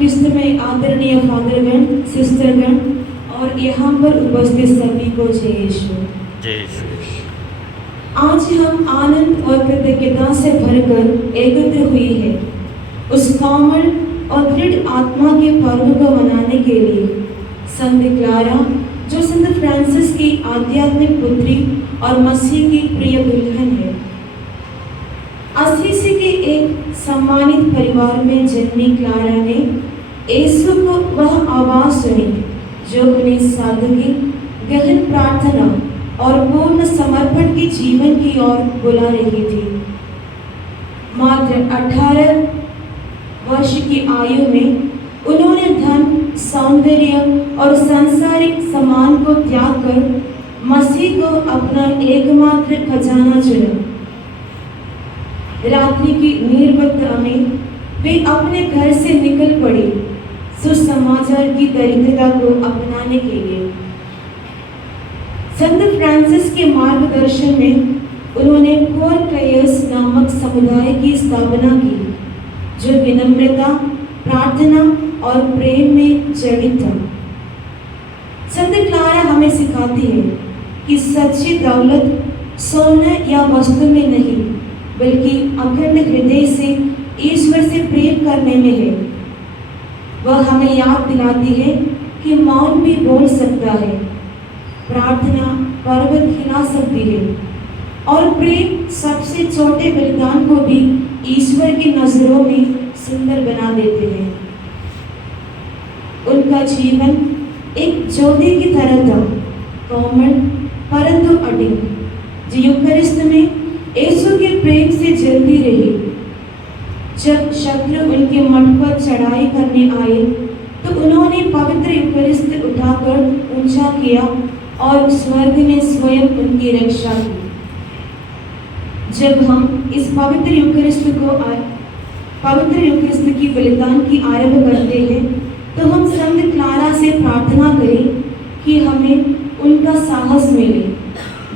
ख्रिस्त में आदरणीय फादरगण, सिस्टरगण और यहाँ पर उपस्थित सभी को जय यीशु। जय यीशु। आज हम आनंद और कृतज्ञता से भरकर एकत्र हुए हैं उस कोमल और दृढ़ आत्मा के पर्व को मनाने के लिए। संत क्लारा, जो संत फ्रांसिस की आध्यात्मिक पुत्री और मसीह की प्रिय दुल्हन है, असीसी के एक सम्मानित परिवार में जन्मी क्लारा ने यीशु को वह आवाज सुनी जो उन्हें सादगी, गहन प्रार्थना और पूर्ण समर्पण के जीवन की ओर बुला रही थी। मात्र 18 वर्ष की आयु में उन्होंने धन, सौंदर्य और सांसारिक सम्मान को त्याग कर मसीह को अपना एकमात्र खजाना चुना। रात्रि की निर्बलता में वे अपने घर से निकल पड़े सुसमाचार की दरिद्रता को अपनाने के लिए। संत फ्रांसिस के मार्गदर्शन में उन्होंने पोर क्लेयर्स नामक समुदाय की स्थापना की, जो विनम्रता, प्रार्थना और प्रेम में जड़ित था। संत क्लारा हमें सिखाती है कि सच्ची दौलत सोने या वस्तु में नहीं, बल्कि अखंड हृदय से ईश्वर से प्रेम करने में है। वह हमें याद दिलाती है कि मौन भी बोल सकता है, प्रार्थना पर्वत हिला सकती है और प्रेम सबसे छोटे बलिदान को भी ईश्वर की नजरों में सुंदर बना देते हैं। उनका जीवन एक ज्योति की तरह था, कोमल परंतु अडिग, जो यूकरिस्त में यीशु के प्रेम से जलती रही। जब शत्रु उनके मठ पर चढ़ाई करने आए तो उन्होंने पवित्र यूकरिस्त उठाकर ऊंचा किया और स्वर्ग ने स्वयं उनकी रक्षा की। जब हम इस पवित्र यूकरिस्त की बलिदान की आरंभ करते हैं तो हम संत क्लारा से प्रार्थना करें कि हमें उनका साहस मिले,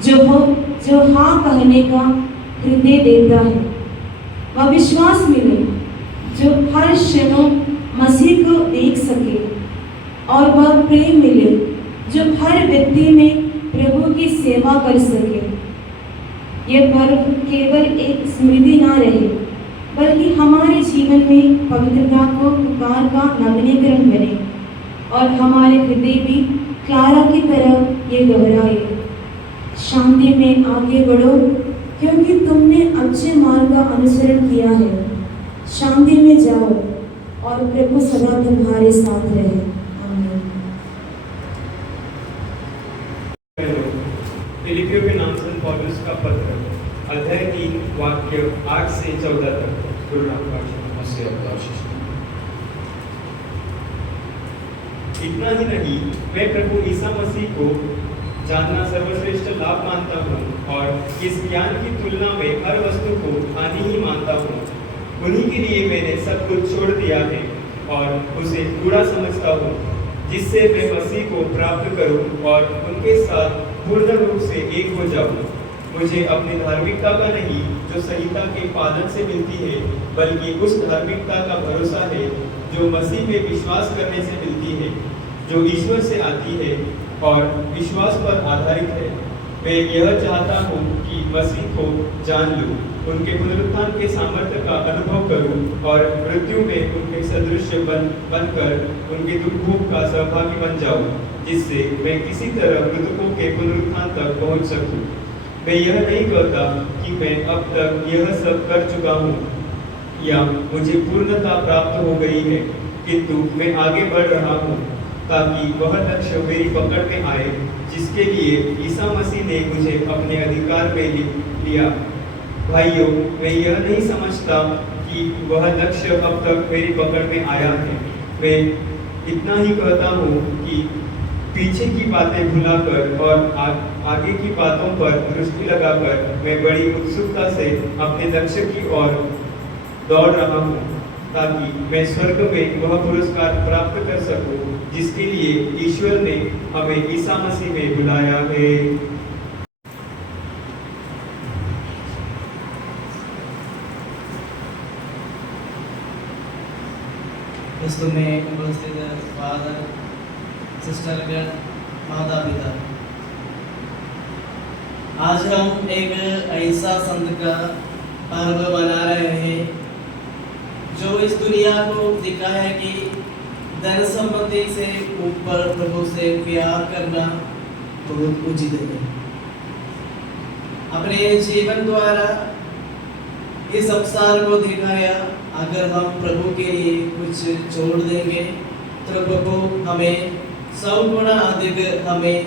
जो हाँ कहने का हृदय देता है, वह विश्वास मिले जो हर क्षणों मसीह को देख सके, और वह प्रेम मिले जो हर व्यक्ति में प्रभु की सेवा कर सके। यह पर्व केवल एक स्मृति ना रहे, बल्कि हमारे जीवन में पवित्रता को पुकार का नवीनीकरण बने और हमारे हृदय भी क्लारा की तरह ये दोहराए, शांति में आगे बढ़ो क्योंकि तुमने अच्छे मार्ग का अनुसरण किया है। शांति में जाओ और प्रभु सदा तुम्हारे साथ रहे। आमीन। फिलिपियों के नाम संत पौलुस का पत्र, अध्याय 3 वाक्य 8 से 14 तक। गुरु रामकृष्ण से आशीष। इतना ही नहीं, मैं प्रभु ईसा मसीह को जानना सर्वश्रेष्ठ लाभ मानता हूँ और इस ज्ञान की तुलना में हर वस्तु को हानि ही मानता हूँ। उन्हीं के लिए मैंने सब कुछ छोड़ दिया है और उसे कूड़ा समझता हूँ, जिससे मैं मसीह को प्राप्त करूँ और उनके साथ पूर्ण रूप से एक हो जाऊँ। मुझे अपनी धार्मिकता का नहीं, जो संहिता के पालन से मिलती है, बल्कि उस धार्मिकता का भरोसा है जो मसीह में विश्वास करने से मिलती है, जो ईश्वर से आती है और विश्वास पर आधारित है। मैं यह चाहता हूँ कि मसीह को जान लूँ, उनके पुनरुत्थान के सामर्थ्य का अनुभव करूँ और मृत्यु में उनके सदृश बनकर उनके दुखों का सहभागी बन जाऊँ, जिससे मैं किसी तरह मृतकों के पुनरुत्थान तक पहुँच सकूँ। मैं यह नहीं कहता कि मैं अब तक यह सब कर चुका हूँ या मुझे पूर्णता प्राप्त हो गई है, किंतु मैं आगे बढ़ रहा हूँ ताकि वह लक्ष्य मेरी पकड़ में आए जिसके लिए ईसा मसीह ने मुझे अपने अधिकार में लिया। भाइयों, मैं यह नहीं समझता कि वह लक्ष्य अब तक मेरी पकड़ में आया है। मैं इतना ही कहता हूँ कि पीछे की बातें भुलाकर और आगे की बातों पर दृष्टि लगाकर मैं बड़ी उत्सुकता से अपने लक्ष्य की ओर दौड़ रहा हूँ, ताकि मैं स्वर्ग में वह पुरस्कार प्राप्त कर सकूं जिसके लिए ईश्वर ने हमें ईसा मसीह में बुलाया है। क्रिस्तु में उपस्थित फादर, सिस्टरगण, माता पिता, आज हम एक ऐसा संत का पर्व मना रहे हैं जो इस दुनिया को दिखाया है कि धन संपत्ति से ऊपर प्रभु से प्यार करना बहुत उचित है। अपने जीवन द्वारा इस संसार को दिखाया, अगर हम प्रभु के लिए कुछ छोड़ देंगे तो प्रभु हमें 100 गुना अधिक हमें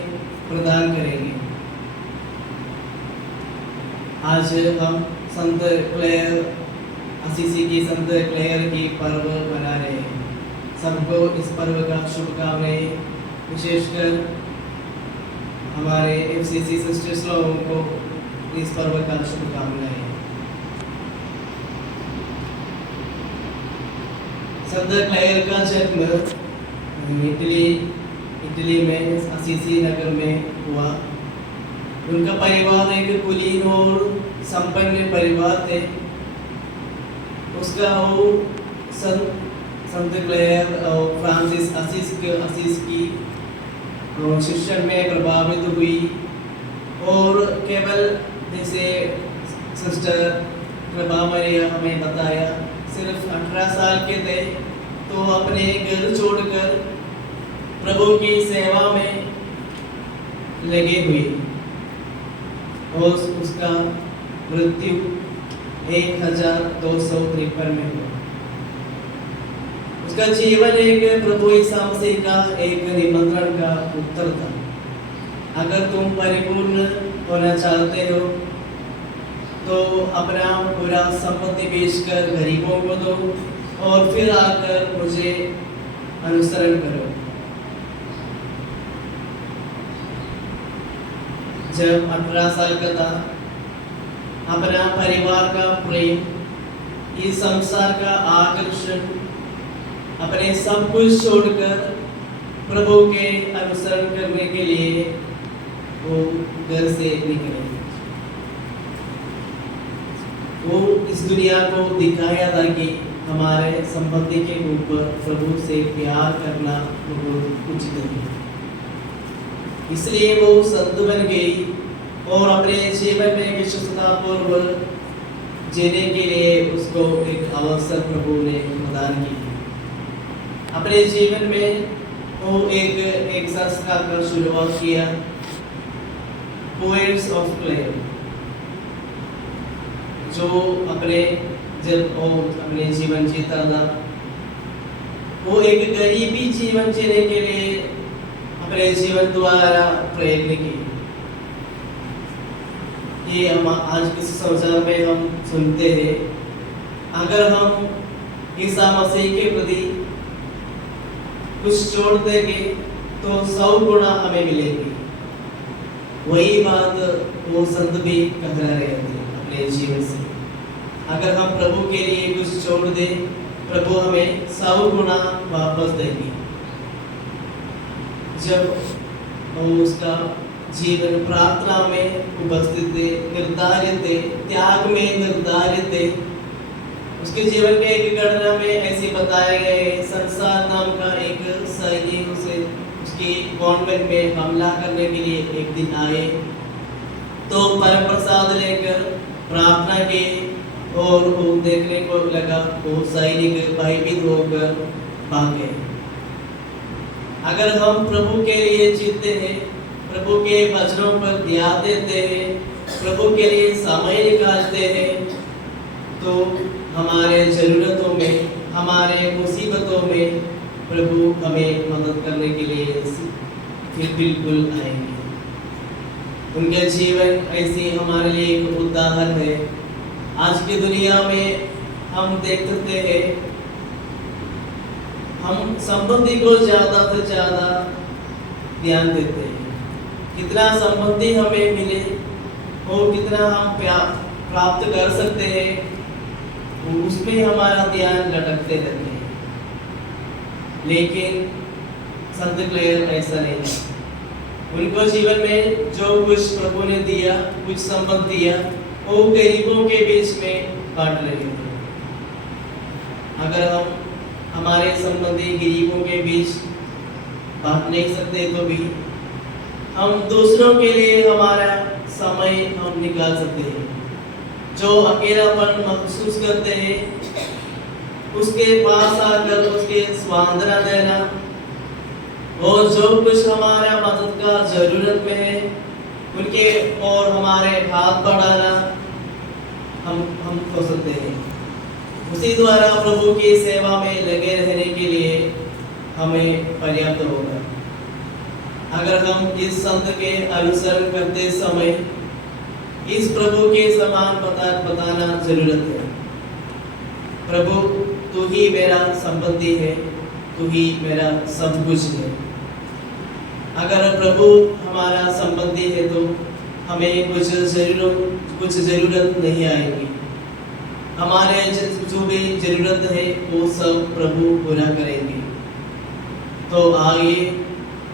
प्रदान करेंगे। आज हम संत क्लेयर असीसी की संत क्लेयर की पर्व मना रहे हैं। सबको इस पर्व का शुभकामनाएं, विशेषकर हमारे एफसीसी सिस्टर्स लोगों को इस पर्व का शुभकामनाएं। संत क्लेयर का जन्म इटली में असीसी नगर में हुआ। उनका परिवार एक कुलीन और संपन्न परिवार थे। उसका वो संत क्लेयर और फ्रांसिस असीस की शिक्षण में प्रभावित हुई और केवल जैसे सिस्टर प्रभा मरिया हमें बताया, सिर्फ 18 साल के थे तो अपने घर छोड़कर प्रभु की सेवा में लगे हुए और उसका मृत्यु 1253 में हुआ। उसका जीवन एक प्रभु ईसा मसीह का एक निमंत्रण का उत्तर था। अगर तुम परिपूर्ण होना चाहते हो तो अपना पूरा संपत्ति बेचकर गरीबों को दो और फिर आकर मुझे अनुसरण करो। जब 18 साल का था, अपना परिवार का प्रेम, इस संसार का आकर्षण, अपने सब कुछ छोड़कर प्रभु के अनुसरण करने के लिए वो घर से निकले। वो इस दुनिया को दिखाया था कि हमारे संपत्ति के ऊपर प्रभु से प्यार करना बहुत उचित है। इसलिए वो संत बन गई और अपने जीवन में विश्वस्ततापूर्वक जीने के लिए उसको एक अवसर प्रभु ने प्रदान की। अपने जीवन में वो एक संस्था का शुरुआत किया, पोएट्स ऑफ क्लेयर, जो जब वो अपने जीवन जीता था, वो एक गरीबी जीवन जीने के लिए अपने जीवन द्वारा प्रयत्न की। ये हम आज के समाचार में हम सुनते हैं, अगर हम ईसा मसीह के प्रति कुछ छोड़ देंगे तो 100 गुना हमें मिलेगी। वही बात वो संत भी कह रहे थे अपने जीवन से। अगर हम प्रभु के लिए कुछ छोड़ दें, प्रभु हमें 100 गुना वापस देंगे। जब वो उसका जीवन प्रार्थना में उपस्थित थे, निर्धारित थे, त्याग में निर्धारित थे। उसके जीवन के एक गणना में ऐसे बताया गया है, संसार नाम का एक सैनिक उसे उसकी कॉन्वेंट में हमला करने के लिए एक दिन आए तो परम प्रसाद लेकर प्रार्थना की और वो देखने को लगा वो सैनिक भयभीत होकर भागे। अगर हम प्रभु के लिए जीते हैं, प्रभु के वचनों पर ध्यान देते हैं, प्रभु के लिए समय निकालते हैं, तो हमारे जरूरतों में, हमारे मुसीबतों में प्रभु हमें मदद करने के लिए फिर बिल्कुल आएंगे। उनका जीवन ऐसे हमारे लिए एक उदाहरण है। आज की दुनिया में हम देखते हैं, हम संपत्ति को ज़्यादा से ज़्यादा ध्यान देते हैं। कितना संपत्ति हमें मिले और कितना हम प्राप्त कर सकते हैं, उसमें हमारा ध्यान लटकते रहते हैं। लेकिन संत क्लेयर ऐसा नहीं है। उनको जीवन में जो कुछ प्रभु ने दिया, कुछ संपत्ति दिया, वो गरीबों के बीच में बांट रहे थे। अगर हम हमारे संबंधी गरीबों के बीच बांट नहीं सकते तो भी हम दूसरों के लिए हमारा समय हम निकाल सकते हैं। जो अकेलापन महसूस करते हैं उसके पास आकर उसके सांत्वना देना, और जो कुछ हमारा मदद का जरूरत में है उनके और हमारे हाथ बढ़ाना हम कर सकते हैं। उसी द्वारा प्रभु की सेवा में लगे रहने के लिए हमें पर्याप्त होगा। अगर हम इस संत के अनुसरण करते समय इस प्रभु के समान बताना जरूरत है। प्रभु तू ही मेरा संपत्ति है, तू ही मेरा सब कुछ है। अगर प्रभु हमारा संपत्ति है तो हमें कुछ जरूरत नहीं आएगी। हमारे जो भी जरूरत है वो सब प्रभु पूरा करेंगे। तो आइए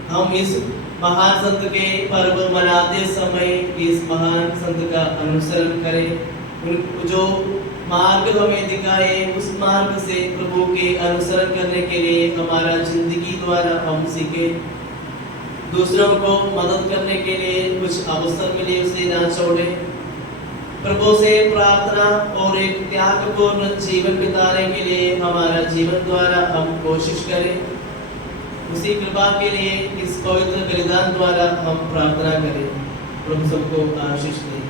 हम इस महान संत के पर्व मनाते समय इस महान संत का अनुसरण करें। जो मार्ग हमें दिखाए उस मार्ग से प्रभु के अनुसरण करने के लिए हमारा जिंदगी द्वारा हम सीखे। दूसरों को मदद करने के लिए कुछ अवसर मिले उसे ना छोड़े। प्रभु से प्रार्थना और एक त्यागपूर्ण जीवन बिताने के लिए हमारा जीवन द्वारा हम कोशिश करें। उसी कृपा के लिए इस पवित्र बलिदान द्वारा हम प्रार्थना करें। प्रभु सबको आशीष दे।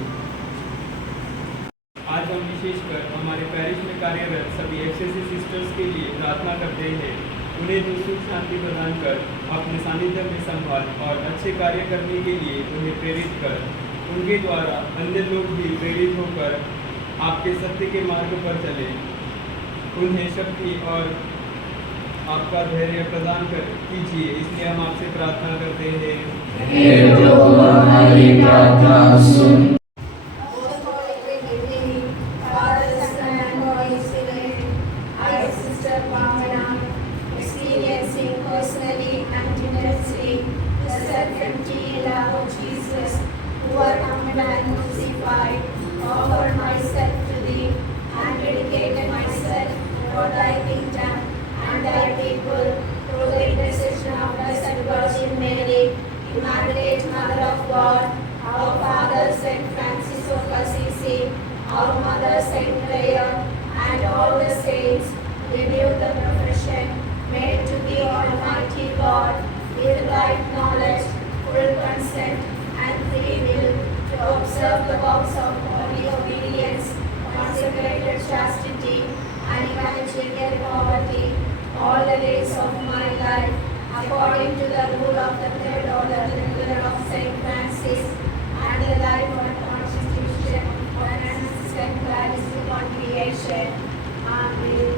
आज हम विशेषकर हमारे पैरिश में कार्यरत सभी एफसीसी सिस्टर्स के लिए प्रार्थना करते हैं। उन्हें जो सुख शांति प्रदान कर अपने सानिध्य में संभाल और अच्छे कार्य करने के लिए उन्हें प्रेरित कर, उनके द्वारा अन्य लोग भी प्रेरित होकर आपके सत्य के मार्ग पर चले। उन्हें शक्ति और आपका धैर्य प्रदान कर कीजिए, इसलिए हम आपसे प्रार्थना करते हैं। हे प्रभु हमारी प्रार्थना सुन। Immaculate Mother of God, our Father Saint Francis of Assisi, our Mother Saint Clare, and all the saints, renew the profession made to the Almighty God with right knowledge, full consent, and free will to observe the vows of holy obedience, consecrated chastity, and evangelical poverty all the days of my life, according to the rule of the third order of Saint Francis and the life and constitution of Franciscan Paris congregation. Amen.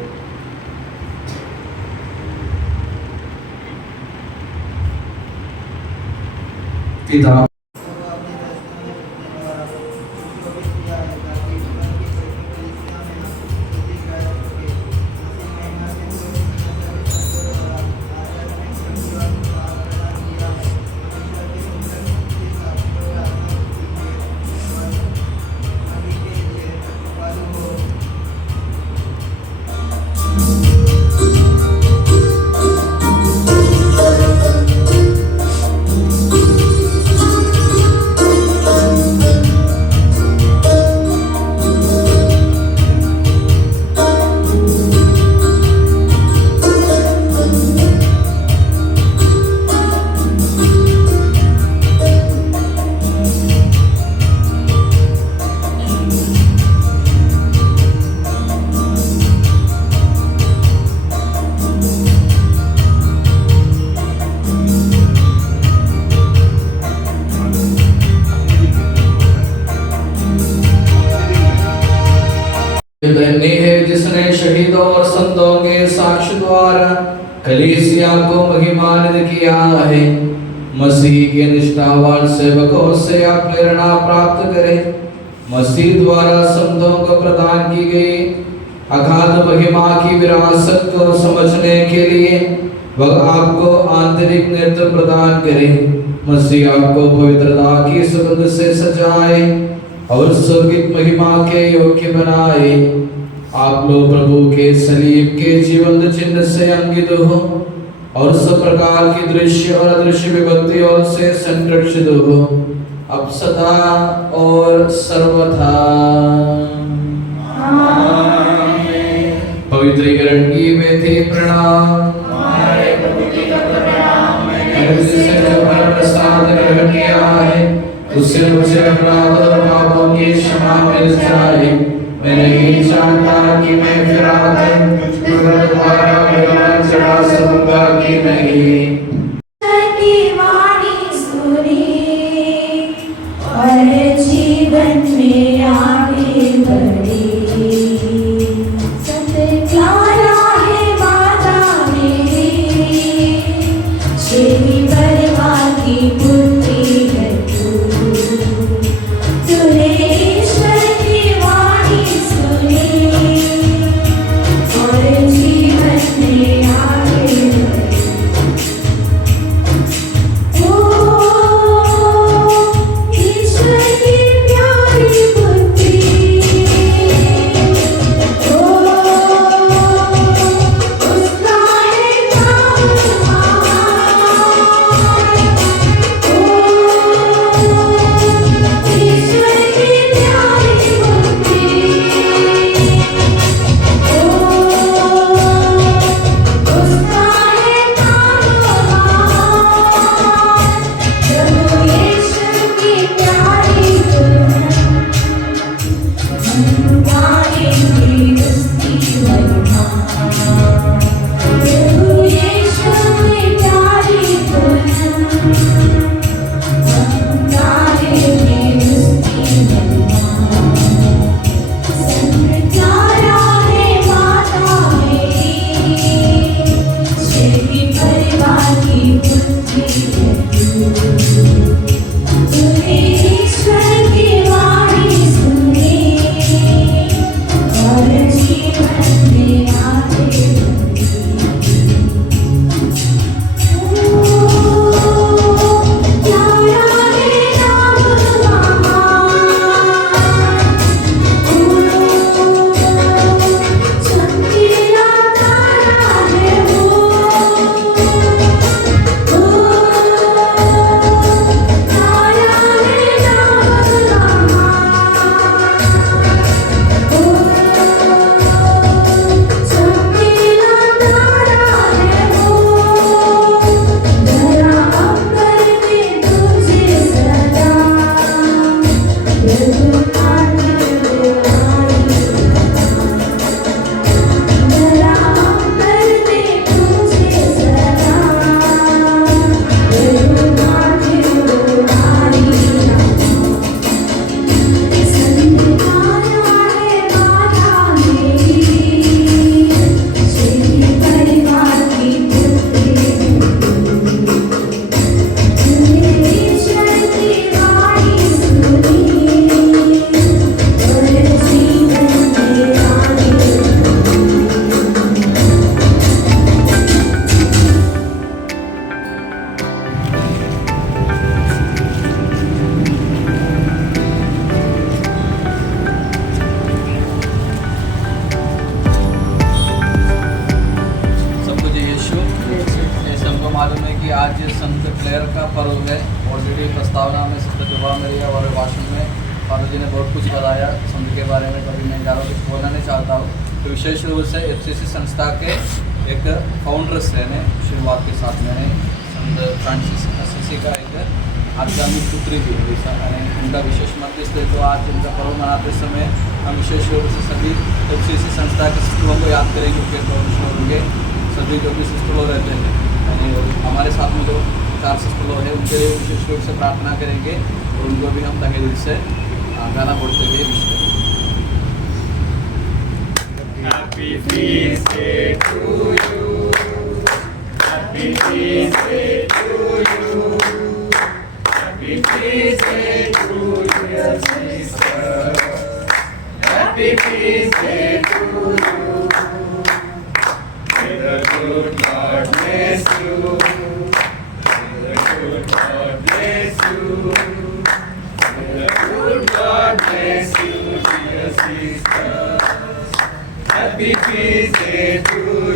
पिता धन्य है जिसने शहीदों और संतों के साक्ष्य द्वारा कलीसिया को महिमान्वित किया है। मसीह के निष्ठावान सेवकों से आप प्रेरणा प्राप्त करें। मसीह द्वारा संतों को प्रदान की गई अगाध महिमा की विरासत को समझने के लिए वह आपको आंतरिक नेत्र प्रदान करे। मसीह आपको पवित्रता की सुगंध से सजाए और स्वर्गिक महिमा के योग्य बनाए। आप लोग प्रभु के सलीब के जीवंत चिन्ह से अंकित हो और सब प्रकार की दृश्य और अदृश्य विपत्तियों से संरक्षित हो अब सदा और सर्वथा। पवित्रीकरण की विधि प्रणाम। जिससे जो प्रसाद ग्रहण किया है उससे मुझे अपराध और पापों की क्षमा मिल जाए। मैं नहीं चाहता कि मैं फिर आकर तुझको दोबारा मिलना चढ़ा सकूंगा कि नहीं। की वाणी सुनी और जीवन में आगे बढ़ी। सत्यारा है माता मेरी, श्री परिवार की पुत्री है तू। तूने ईश्वर की वाणी सुनी और जीवन में आगे बढ़ी। ईश्वर की प्यारी पुत्री, उसका है नाम ईश्वर की प्यारी पुत्री, उसका है नाम प्रभु यीशु की प्यारी दुल्हन, हम गाएंगे उसकी महिमा। प्रभु यीशु की प्यारी दुल्हन, हम गाएंगे उसकी महिमा। संतारा है माता मेरी, श्री परिवार की पुत्री है तू। तूने ईश्वर की वाणी सुनी और जीवन में आगे बढ़ी। प्यारा है नाम चमकीला तारा है वो। तारा है नाम चमकीला तारा है वो। धरा अंबर में तुझे सदा प्रभु आने बुलाई। धरा अंबर में तुझे सदा प्रभु आने बुलाई। संतारा है माता मेरी, श्री परिवार की पुत्री है तू। तूने ईश्वर की वाणी सुनी और जीवन में आगे सबको जय यीशु। जैसे हमको मालूम है कि आज संत क्लेयर का पर्व है। ऑलरेडी प्रस्तावना में संत जोबा मरिया और भाषण में फादर जी ने बहुत कुछ बताया संत के बारे में। कभी मैं ज़्यादा कुछ बोलना नहीं चाहता हूँ। तो विशेष रूप से FCC संस्था के एक फाउंडर्स रहने शुरुआत के साथ मैंने संत फ्रांसिस असीसी का एक आध्यात्मिक पुत्री भी है। उनका विशेष मध्यस्थ है। तो आज उनका पर्व मनाते समय हम विशेष रूप से सभी FCC संस्था के सिस्टरों को याद करेंगे। उनके होंगे सभी जो भी सिस्टर लोग रहते हैं, यानी हमारे साथ में जो 4 सिस्टर लोग हैं उनके लिए विशेष रूप से प्रार्थना करेंगे और उनको भी हम तहे दिल से गाना बोलते हुए विश करेंगे। Happy feast day to you. Happy feast day to you. Happy feast day to dear sister. Happy feast day to you. May the good God bless you. May the good God bless you. May the good God bless you, dear sisters. Happy feast day to you.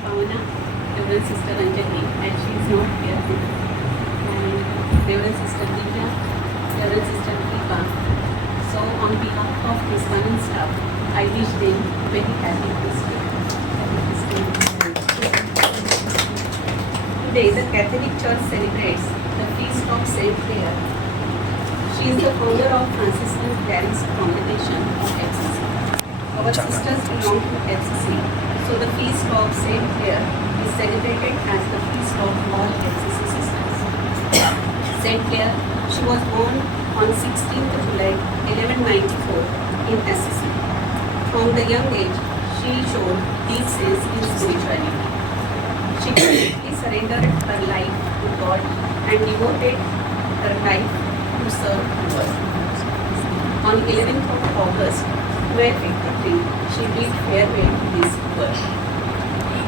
Pavana, Reverend Sister Anjali, and she is not here. And Reverend Sister Divya, Reverend Sister Deepa. So on behalf of Christian staff, I wish them very happy Easter. Today, the Catholic Church celebrates the feast of Saint Clare. She is the founder of Franciscan Clarice Congregation of FCC. Our sisters belong to FCC, so the feast of Saint Clare is celebrated as the feast of all FCC sisters. Saint Clare, she was born on 16th July 1194 in Assisi. From the young age, she showed deep sense in spirituality. She completely surrendered her life to God and devoted her life to serve the world. On 11th of August 1283, she bid farewell to this world.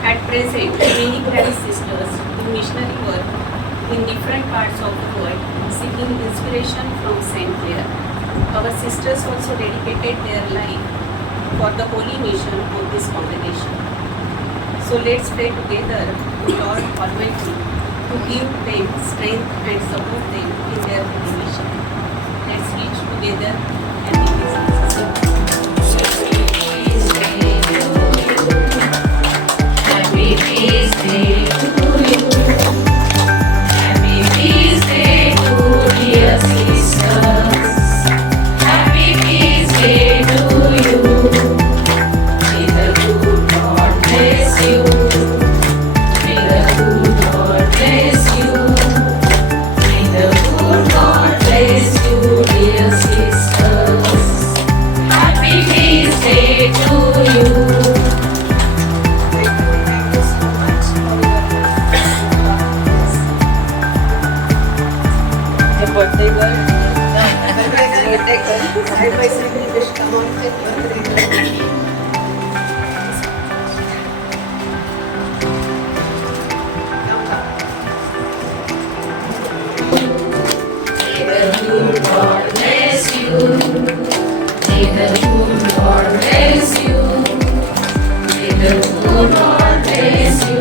At present, many Clarice sisters do missionary work in different parts of the world, seeking inspiration from Saint Clare. Our sisters also dedicated their life for the holy mission of this congregation. So let's pray together to Lord Almighty to give them strength and support them in their holy mission. Let's reach together and be Happy feast day to you. Happy feast day to dear sisters. Happy feast day to you. May the good Lord bless you. May the good Lord bless you. May the good Lord bless you, dear sisters. Happy feast day to you. birthday girl. Birthday girl. I basically wish come on with birthday girl. May the good Lord bless you. May the good Lord bless you. May the good Lord bless you.